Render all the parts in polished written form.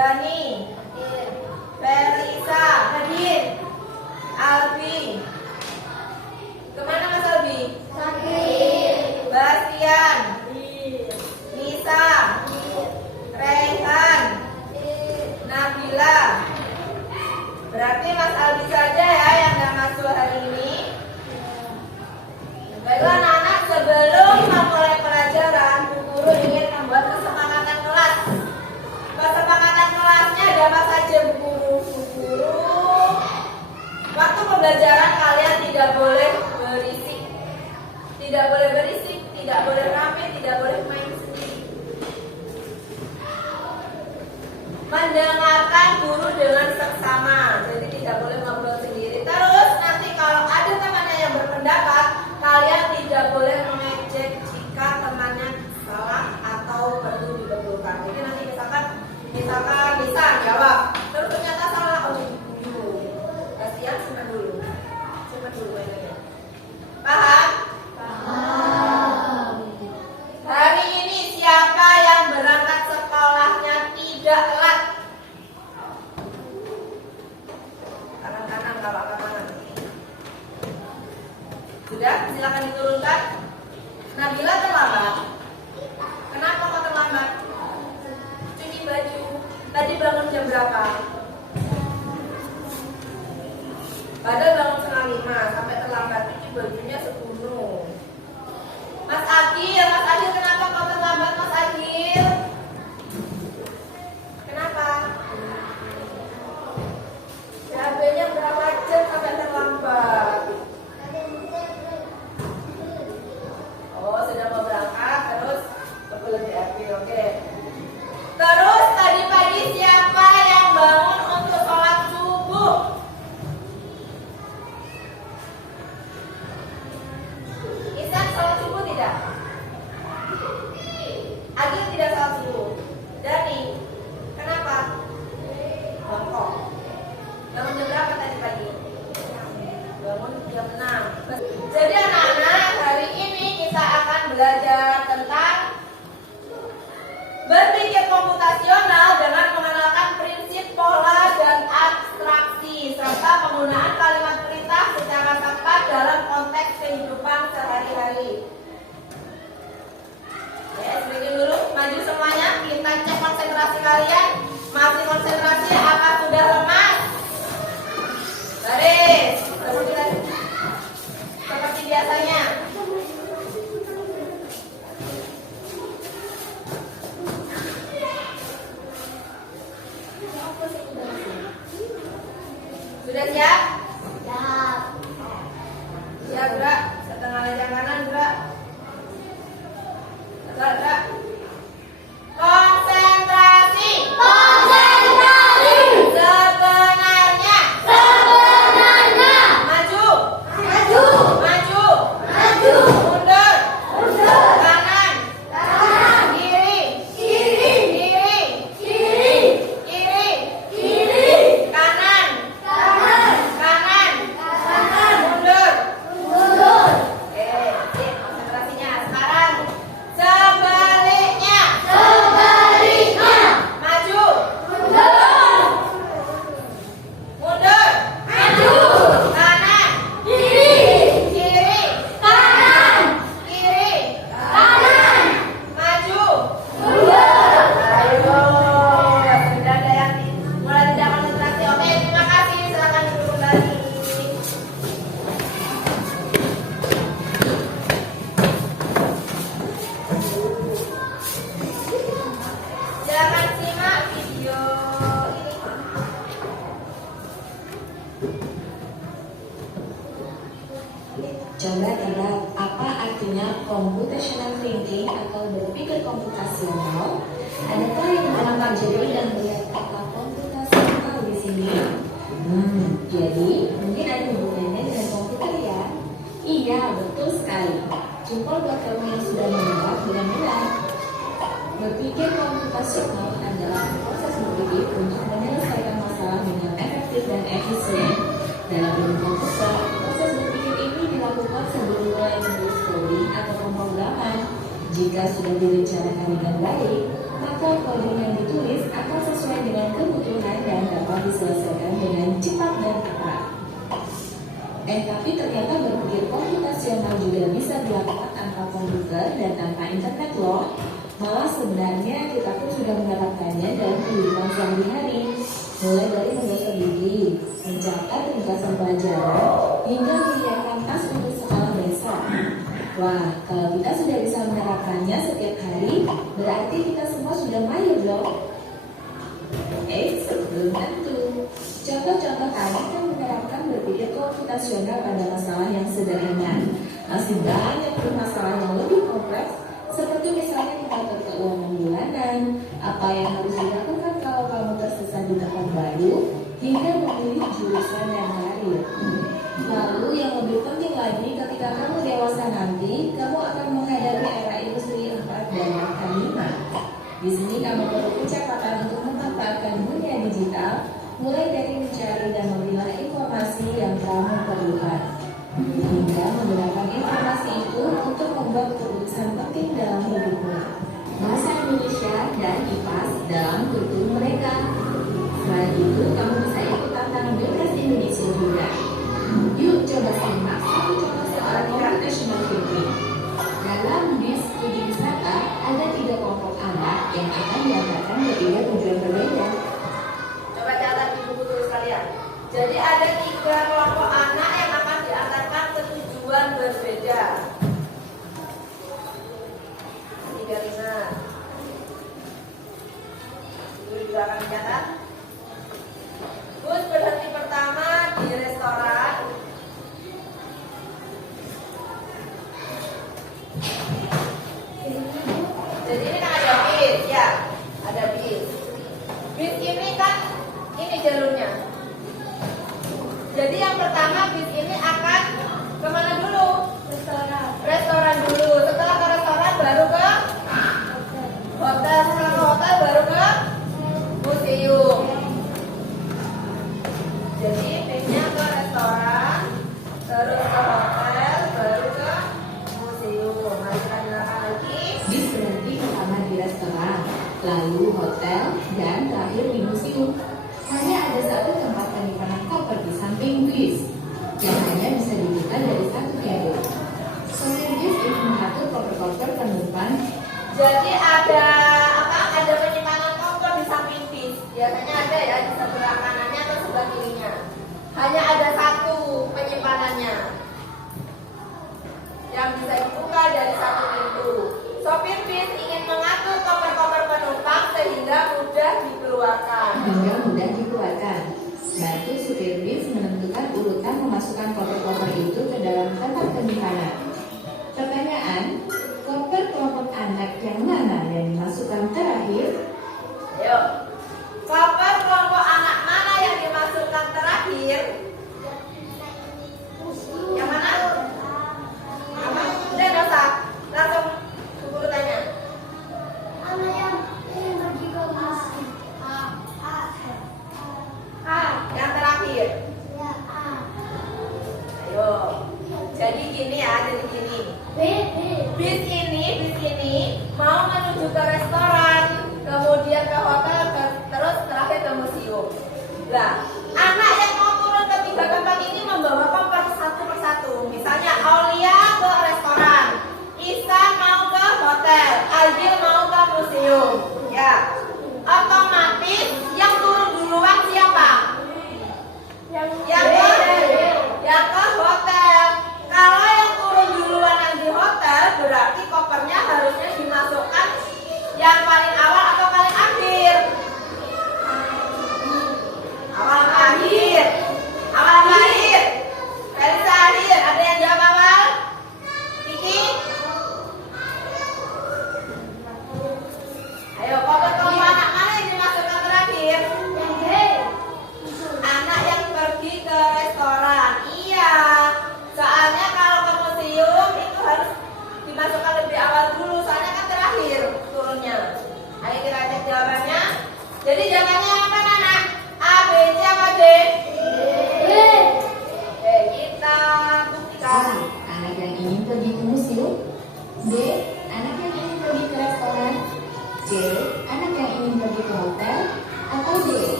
Dani, Ferisa, Hadir, Albi. Kemana Mas Albi? Sakit. Bastian, Nisa, Rehan, Nabila. Berarti Mas Albi saja ya yang nggak masuk hari ini. Baiklah anak-anak, sebelum memulai pelajaran, Bu Guru ingin membuat kesepakatan kelas. Kesepakatan kelasnya ada apa saja Bu Guru? Bu Guru, waktu pembelajaran kalian tidak boleh berisik. Tidak boleh berisik, tidak boleh rame, tidak boleh main sendiri. Mendengarkan guru dengan seksama, jadi tidak boleh ngobrol sendiri. Terus nanti kalau ada temannya yang berpendapat, kalian tidak boleh mengejek jika temannya salah atau perlu dibetulkan. Jadi nanti misalkan bisa jawab, terus ternyata salah, oh dulu. Kasihan, simpan dulu mainannya. Paham? Paham. Hari ini siapa yang berangkat sekolahnya tidak telat? Tangan kanan, kalau angkat tangan. Sudah, silakan diturunkan. Nabila terlambat. Kenapa kok terlambat? Cuci baju. Tadi bangun jam berapa? Padahal bangun setengah 5 sampai terlambat. Cuci bajunya 10. Mas Agil kenapa kau terlambat Mas Agil? Kenapa? CAB-nya berapa jam sampai terlambat? Oh, sudah mau berangkat, terus kebelet diambil, oke. Terus tadi pagi siapa yang bangun untuk sholat subuh? Isan sholat subuh tidak? Agil tidak sholat subuh. Dani, kenapa? Bongkok. Bangun jam berapa tadi pagi? Bangun jam 6. Jadi anak-anak, hari ini kita akan belajar tentang berpikir komputasional dengan mengenalkan prinsip pola dan abstraksi serta penggunaan kalimat perintah secara tepat dalam konteks kehidupan sehari-hari. Ya, sedikit dulu, maju semuanya, kita cek konsentrasi kalian. Masih konsentrasi apa sudah lemas? Baris, seperti biasanya. Sudah siap? Siap. Siap, gerak. Setengah lejang kanan, gerak. Gerak. Konsentrasi. Konsentrasi. Sebenarnya. Sebenarnya. Maju. Maju. Maju. Maju. Mundur. Mundur. Kanan. Kanan. Kiri. Kiri. Kiri. Kiri. Kiri. Kiri. Kanan. Kanan. Kanan. Kanan. Mundur. Mundur. Oke, sip konsentrasinya. Sekarang sebaliknya. Sebaliknya. Maju. Mundur. Mundur. Maju. Kanan. Kiri. Kiri. Kanan. Kiri. Kanan. Maju. Mundur. Ayo. Sudah ada yang mulai tidak konsentrasi. Oke, terima kasih. Silakan duduk lagi. Silakan simak video ini. Coba tebak apa artinya computational thinking atau berpikir komputasional? Adakah yang pernah mempelajari dan melihat kata komputasional di sini? Jadi mungkin ada hubungannya dengan komputer ya? Iya, betul sekali. Jempol buat kamu yang sudah menebak dengan benar. Berpikir komputasional adalah proses berpikir untuk menyelesaikan masalah dengan efektif dan efisien. Dalam ilmu komputer, proses berpikir ini dilakukan sebelum mulai menulis coding atau pemrograman. Jika sudah direncanakan dengan baik, maka kode yang ditulis akan sesuai dengan Tapi ternyata berpikir komputasional juga bisa dilakukan tanpa komputer dan tanpa internet loh. Malah sebenarnya kita pun sudah mendapatkannya dalam kehidupan sehari-hari. Mulai dari menyusun gigi, mencatat ringkasan pelajaran, hingga menyiapkan tas untuk sekolah besok. Wah, kalau kita sudah bisa menerapkannya setiap hari, berarti kita semua sudah mahir dong. Belum tentu. Contoh-contoh tadi kan menerapkan berpikir komputasional pada masalah yang sederhana. Masih banyak masalah yang lebih kompleks, seperti misalnya mengatur keuangan bulanan, apa yang harus dilakukan kalau kamu tersesat di tempat baru, hingga memilih jurusan yang karir. Lalu yang lebih penting lagi, ketika kamu dewasa nanti, kamu akan menghadapi era industri 4 dan bahkan 5. Di sini kamu perlu kecepatan untuk memanfaatkan dunia digital, mulai dari mencari dan memilah informasi yang kamu perlukan, hingga menggunakan informasi itu untuk membuat keputusan penting dalam hidupmu. Bahasa Indonesia dan IPAS dalam kurikulum mereka. Selain itu, kamu bisa ikut tantangan Bebas Indonesia juga. Yuk coba simak satu contoh soal computational thinking. Dalam bis studi wisata, ada 3 kelompok anak yang akan diantarkan ke 3 tujuan berbeda. Coba catat di buku tulis kalian. Jadi ada 3 kelompok anak yang akan diantarkan ke tujuan berbeda. 35. Ibu juga akan catat. Bus berhenti pertama di restoran. Jadi ini kan ada bis, ya, ada bis. Bis ini kan, ini jalurnya. Jadi yang pertama bis ini akan kemana dulu? Restoran. Restoran dulu. Setelah ke restoran baru ke hotel. Setelah ke hotel baru ke museum. Jadi bisnya ke restoran, terus ke hotel, baru ke museum. Mari kita dengarkan lagi. Bis berhenti pertama di restoran, lalu hotel, dan terakhir di museum. Hanya ada satu tempat penyimpanan koper di samping bis, yang hanya bisa dibuka dari satu pintu. Sopir bis ingin mengatur koper-koper penumpang. Jadi ada apa? Ada penyimpanan koper di samping bis. Biasanya ada ya di sebelah kanannya atau sebelah kirinya. Hanya ada satu penyimpanannya yang bisa dibuka dari satu pintu. Sopir bis ingin mengatur koper-koper penumpang sehingga mudah dikeluarkan. Bantu supir bis menentukan urutan memasukkan koper-koper itu ke dalam tempat penyimpanan. Pertanyaan, koper kelompok anak yang mana yang dimasukkan terakhir? Ayo, koper kelompok anak mana yang dimasukkan terakhir? Yang mana? Apa? Udah nggak usah, langsung urutannya. Anak yang ingin pergi ke masjid. Yang terakhir. Ya, Ayo. Jadi gini ya, jadi gini. Bis ini mau menuju ke restoran, kemudian ke hotel, terus terakhir ke museum. Nah, anak yang mau turun ke 3 tempat ini membawa koper satu persatu. Misalnya Aulia ke restoran, Isan mau ke hotel, Algil mau ke museum. Ya, otomatis yang turun duluan siapa? Yang ke hotel. Kalau yang turun duluan yang di hotel, berarti kopernya harusnya dimasukkan yang paling awal atau paling akhir? Awal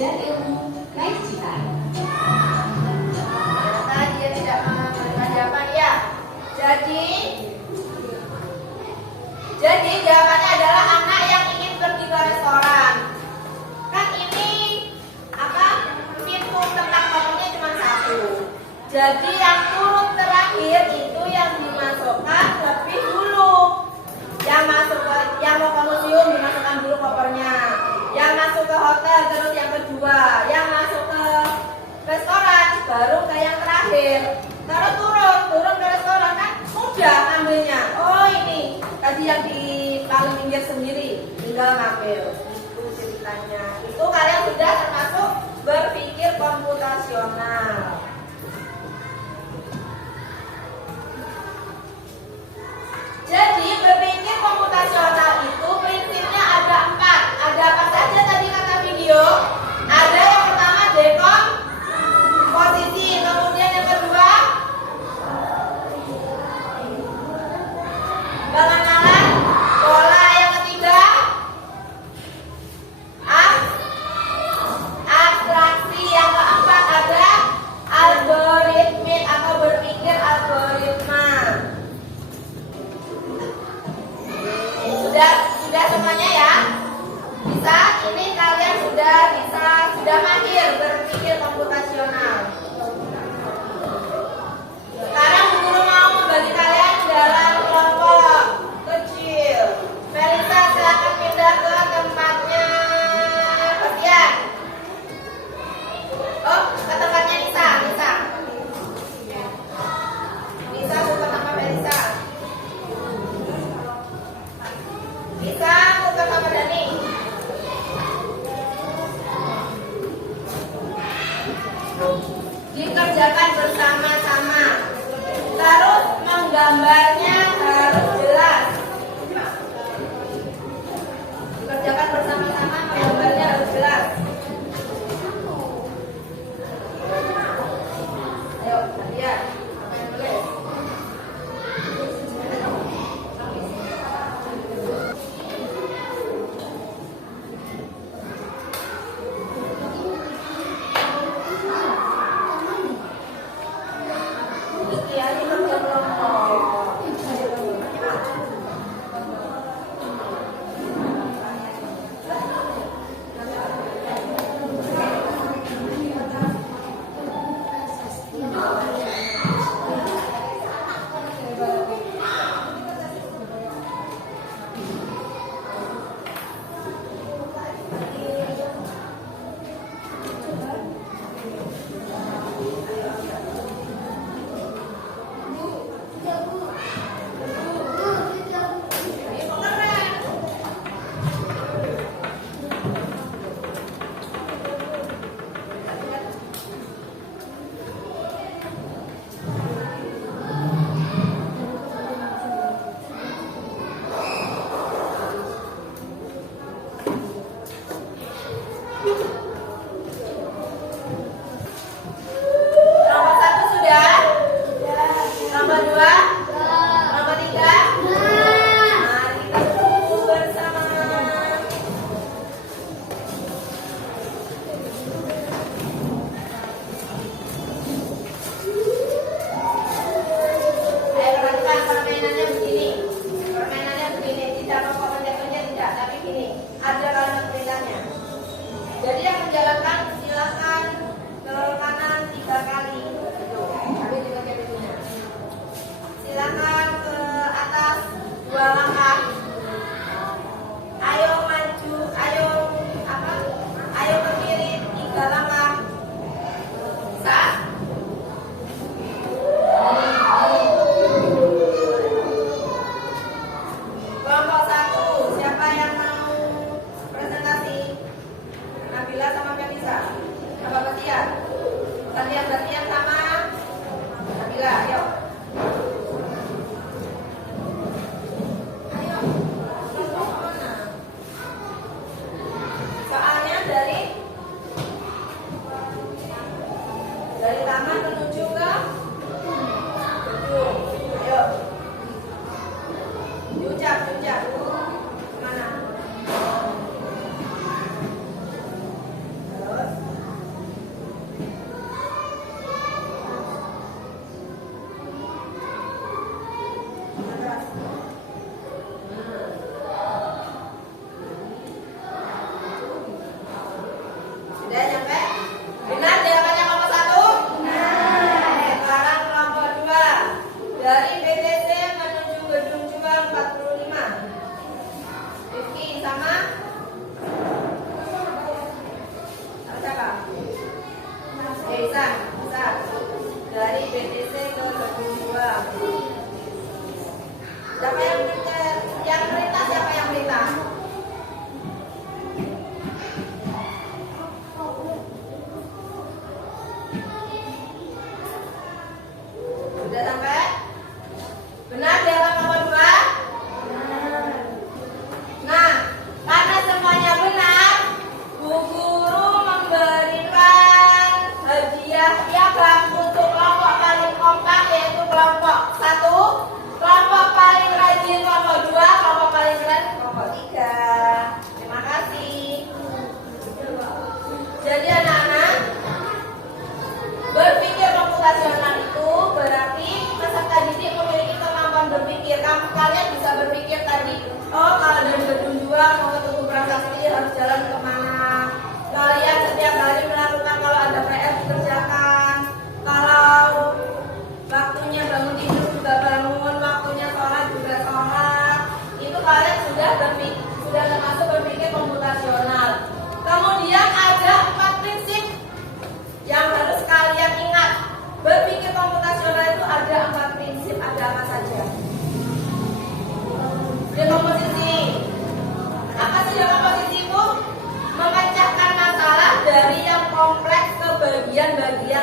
belajar ilmu naik cita. Ternyata dia tidak memberikan jawaban ya. Jadi jawabannya adalah anak yang ingin pergi ke restoran. Kan ini apa? Pintu tempat motornya cuma satu. Jadi yang turun terakhir itu yang dimasukkan lebih dulu. Yang mau ke museum dimasukkan dulu kopernya. Yang masuk ke hotel terus yang kedua. Yang masuk ke restoran baru ke yang terakhir. Terus turun ke restoran kan mudah ngambilnya. Oh ini tadi yang di paling pinggir sendiri tinggal ngambil. Itu ceritanya. Itu kalian sudah termasuk berpikir komputasional. Jadi berpikir komputasional itu prinsipnya ada 4. Ada apa saja tadi kata video? Ada yang pertama dekomposisi, kemudian yang kedua pengenalan pola, yang ketiga abstraksi, yang keempat ada algoritmik atau berpikir algoritma. Sudah semuanya ya? Bisa? Ini kalian sudah mahir berpikir komputasional. Sekarang Bu Guru mau membagi kalian dalam kelompok kecil. Melisa silakan pindah ke tempatnya Bastian. Oh, ke tempatnya Nisa. Nisa bukan sama Melisa. Nisa bukan sama Dani. Dikerjakan bersama-sama. Terus menggambarnya harus jelas. Dikerjakan bersama-sama, menggambarnya harus jelas. Ayo, lihat. Apa yang tulis? Nomor 1 sudah? Nomor 2? Nomor 3? Mari kita tunggu bersama. Ayo perhatikan permainannya begini. Tidak pokok-pokoknya tidak, tapi gini. Ada kalimat perintahnya. Jadi yang menjalankan silakan ke kanan 3 kali. Gitu. Tapi juga kayak begini. Silakan ke atas 2 langkah. Ayo maju, ayo ke kiri 3 langkah. Bisa? Kelompok 1, siapa yang mau presentasi? Nabila sama Melisa. Apa Bastian? Bastian sama Nabila, ayo. Ayo. Kelompok mana? Soalnya dari taman menuju ke gedung. Ayo. Diucap. Mana? Terus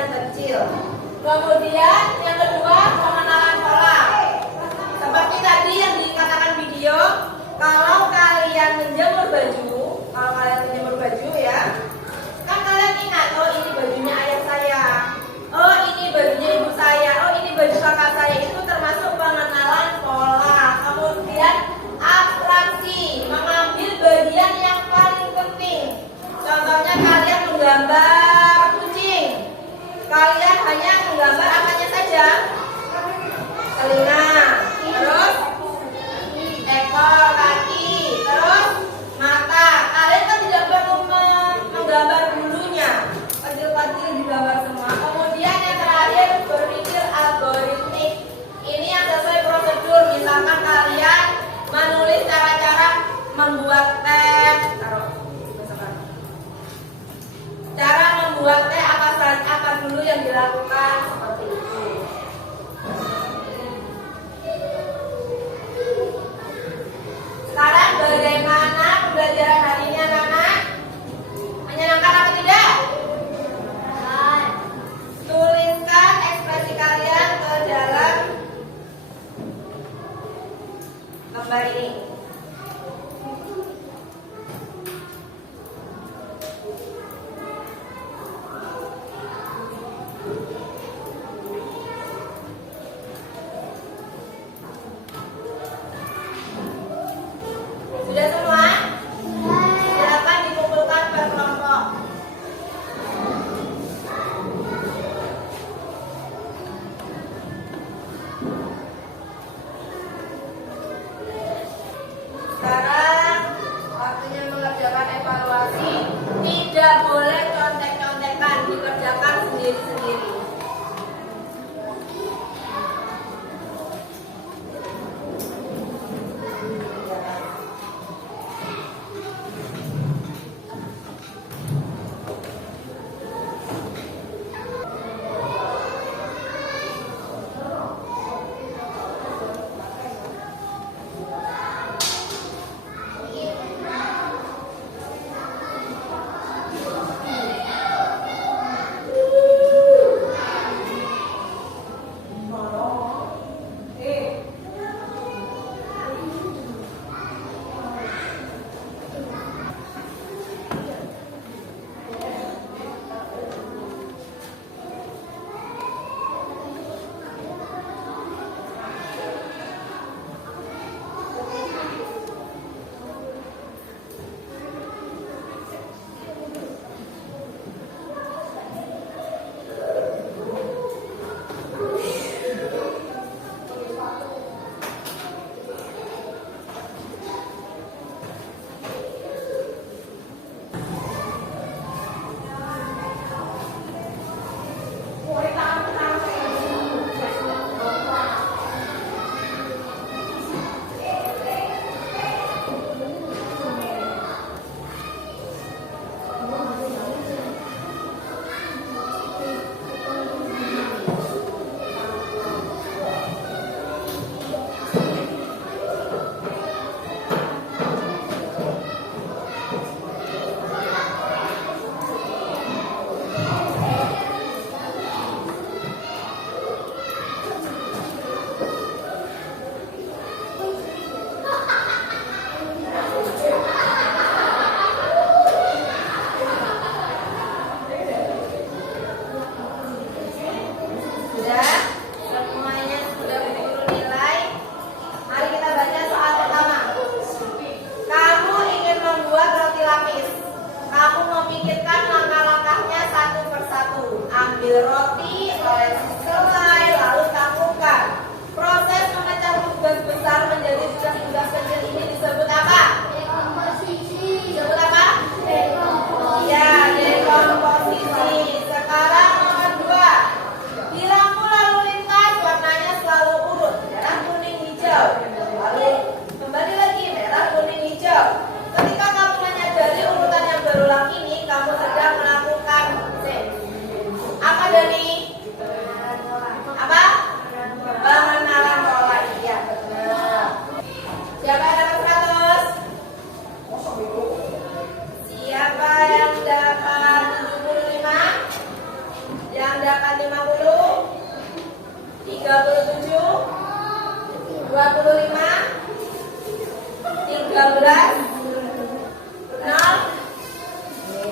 kecil. Kemudian yang kedua, pengenalan pola. Seperti tadi yang dikatakan video, kalau kalian menjemur baju ya, kan kalian ingat, oh ini bajunya ayah saya, oh ini bajunya ibu saya, oh ini baju kakak saya, itu termasuk pengenalan pola. Kemudian abstraksi, mengambil bagian yang paling penting. Contohnya kalian menggambar kucing, kalian hanya menggambar apanya saja? Telinga, terus ekor, kaki, terus mata. Kalian kan tidak perlu menggambar bulunya, kecil-kecil digambar semua. Kemudian yang terakhir, berpikir algoritmik. Ini yang sesuai prosedur. Misalkan kalian menulis cara-cara membuat teh, cara membuat teh apa dulu yang dilakukan, seperti itu. Sekarang bagaimana pembelajaran hari ini anak-anak? Menyenangkan apa tidak? Tuliskan ekspresi kalian ke dalam gambar ini. Sudah semua? Silakan dikumpulkan per kelompok. Sekarang waktunya mengerjakan evaluasi. Tidak boleh contek-contekan, dikerjakan sendiri-sendiri.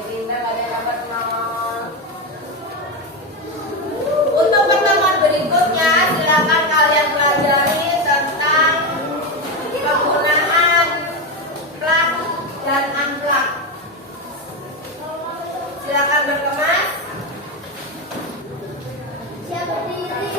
Pintar, ada yang dapat nol. Untuk pertemuan berikutnya, silakan kalian pelajari tentang penggunaan plak dan unplak. Silakan berkemas. Siapa diri?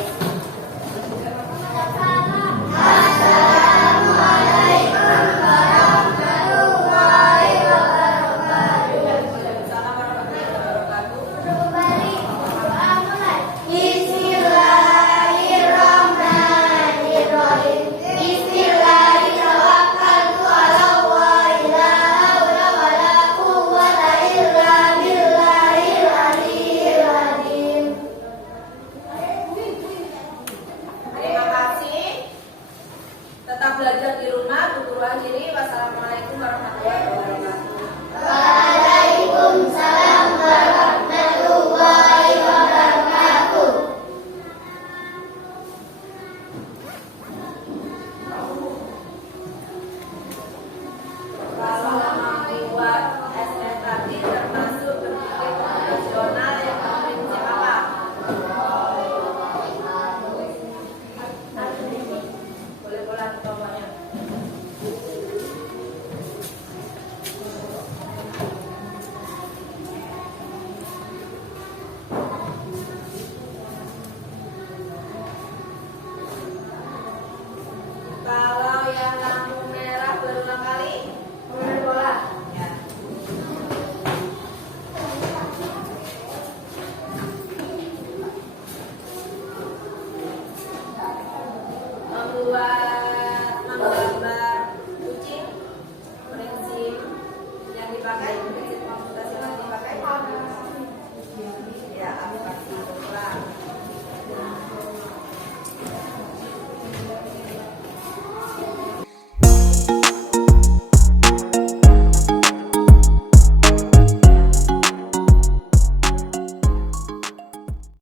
Terima kasih. Tetap belajar di rumah. Bu Guru akhiri. Wassalamualaikum warahmatullahi wabarakatuh. Waalaikumsalam warahmatullahi wabarakatuh. Kalau membuat SM tadi termasuk berpikir profesional yang berprinsip apa? Boleh pulang kelompoknya. Kalau yang lampu merah berulang kali, mulai bola. Ya. Membuat